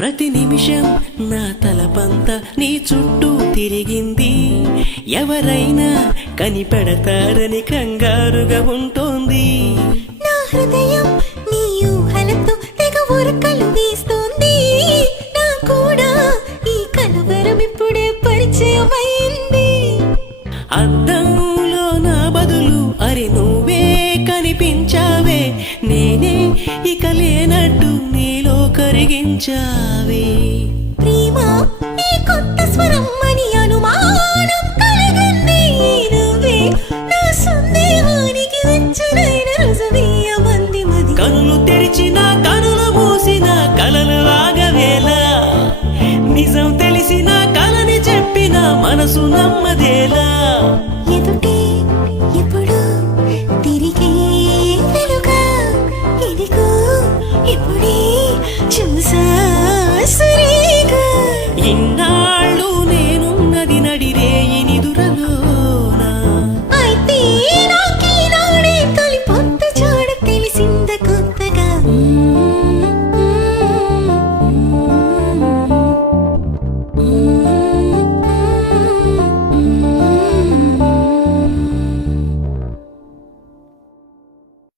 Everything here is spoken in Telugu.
ప్రతి నిమిషం నా తలపంత నీ చుట్టూ తిరిగింది. ఎవరైనా కనిపెడతారని కంగారుగా ఉంటోంది. నా హృదయం నీ ఊహలతో తెగ ఉరకలు వేస్తోంది. నా కూడా ఈ కలవరం ఇప్పుడే పరిచయమైంది. అద్దంలో నా బదులు అరే నువ్వే కనిపించావే. నేనే ఇక లేనట్టు నీలో కరిగించావే. ప్రేమ ఈ కొత్త స్వరం అని అనుమానం కలిగింది. నువ్వే నా సందేహానికి వెచ్చనైన రుజువీయమంది మది. కనులు తెరిచిన కనులు మూసిన కలలు ఆగవేలా. నిజం తెలిసిన కలని చెప్పిన మనసు నమ్మదేలా. ఎదుటే ఎప్పుడు తిరిగే వెలుగా ఇదిగో ఇప్పుడే చూసా సరిగా. ఇన్నా